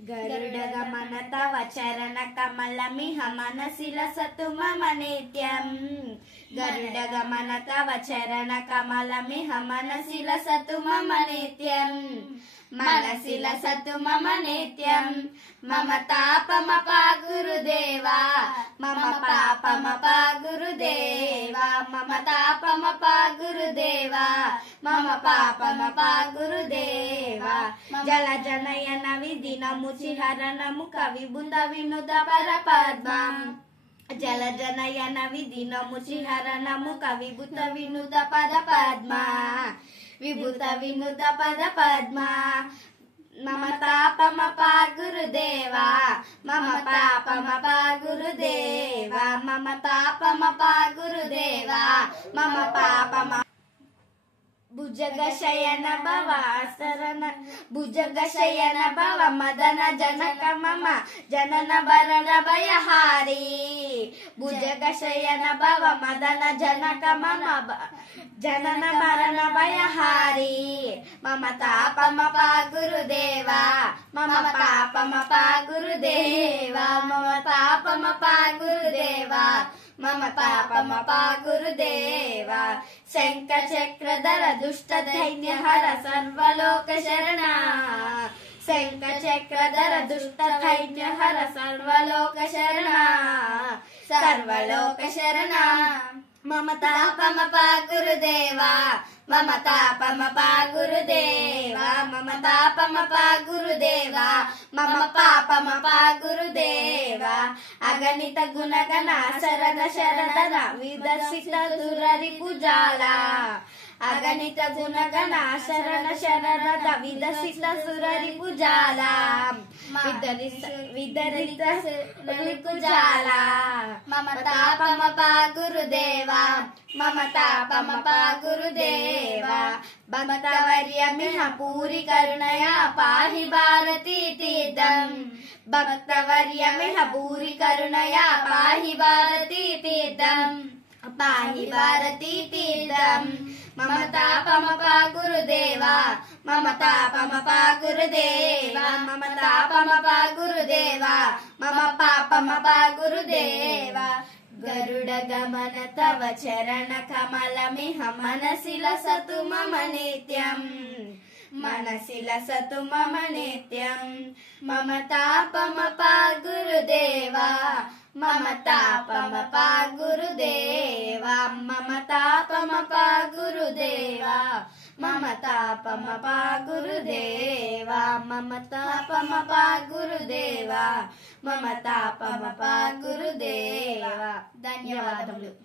गरुडगमन तव चरण कमलमिह मनसि लसतु मम नित्यं। गरुडगमन तव चरण कमलमिह मनसि लसतु मम नित्यं। मनसि लसतु मम नित्यं। मम तापमपा गुरुदेवा, मम पापमपा गुरुदेवा, मम तापमपा गुरुदेवा, मम पापमपा गुरुदेवा। जल जनयन विधिन मुचिहरणमु कविबुध विनुद परपद्मं। जल जनयन विधिन मुचिहरणमु कविबुध विनुद पदपद्मा, विभूत विनुद पदपद्मा। मम तापमपा गुरुदेवा, मम पापमपा गुरुदेवा, मम तापमपा गुरुदेवा, मम पापम। भुजगशयन भव शरण भुजगशयन भव मदन जनक मम जनन भरण भयहारी। भुजगशयन भव मदन जनक मम जनन भरण भयहारी। मम तापमपा गुरुदेवा, मम पापमपा गुरुदेवा, मम तापमपा गुरुदेवा, मम पापमपा गुरुदेवा। शंकर चक्रधर दुष्ट दैन्य हर सर्वलोक शरणा। शंकर चक्रधर दुष्ट दैन्य हर सर्वलोक शरणा, सर्वलोक शरणा। मम तापमपा गुरुदेवा, मम तापमपा गुरुदेवा, मम तापमपा गुरुदेवा, मम पापमपा गुरुदेवा। अगणित गुणगण शरण शरदन विदर्शित दुररिपुजाला। अगणित गुणगण शरण शरण विदर्शित सुररिपुजाला, विदरित रिपुजाला। मम तापमपा गुरुदेवा, मम तापमपा गुरुदेवा। भक्तवर्यमिह पूरि करुणया पाहि भारती तीर्थं। भक्तवर्यमिह पूरि करुणया पाहि भारती तीर्थं, पाहि भारती तीर्थं। मम तापमपा गुरुदेवा, मम तापमपा गुरुदेवा, मम तापमपा गुरुदेवा, मम पापमपा गुरुदेवा। गरुडगमन तव चरण कमलमिह मनसि लसतु मम नित्यं। मनसि लसतु मम नित्यं। मम तापमपा गुरुदेवा, मम तापमपा गुरुदेवा, मम तापमपा गुरुदेवा, मम तापमपा गुरुदेवा, मम तापमपा गुरुदेवा, मम तापमपा गुरुदेवा। ధన్యవాదములు।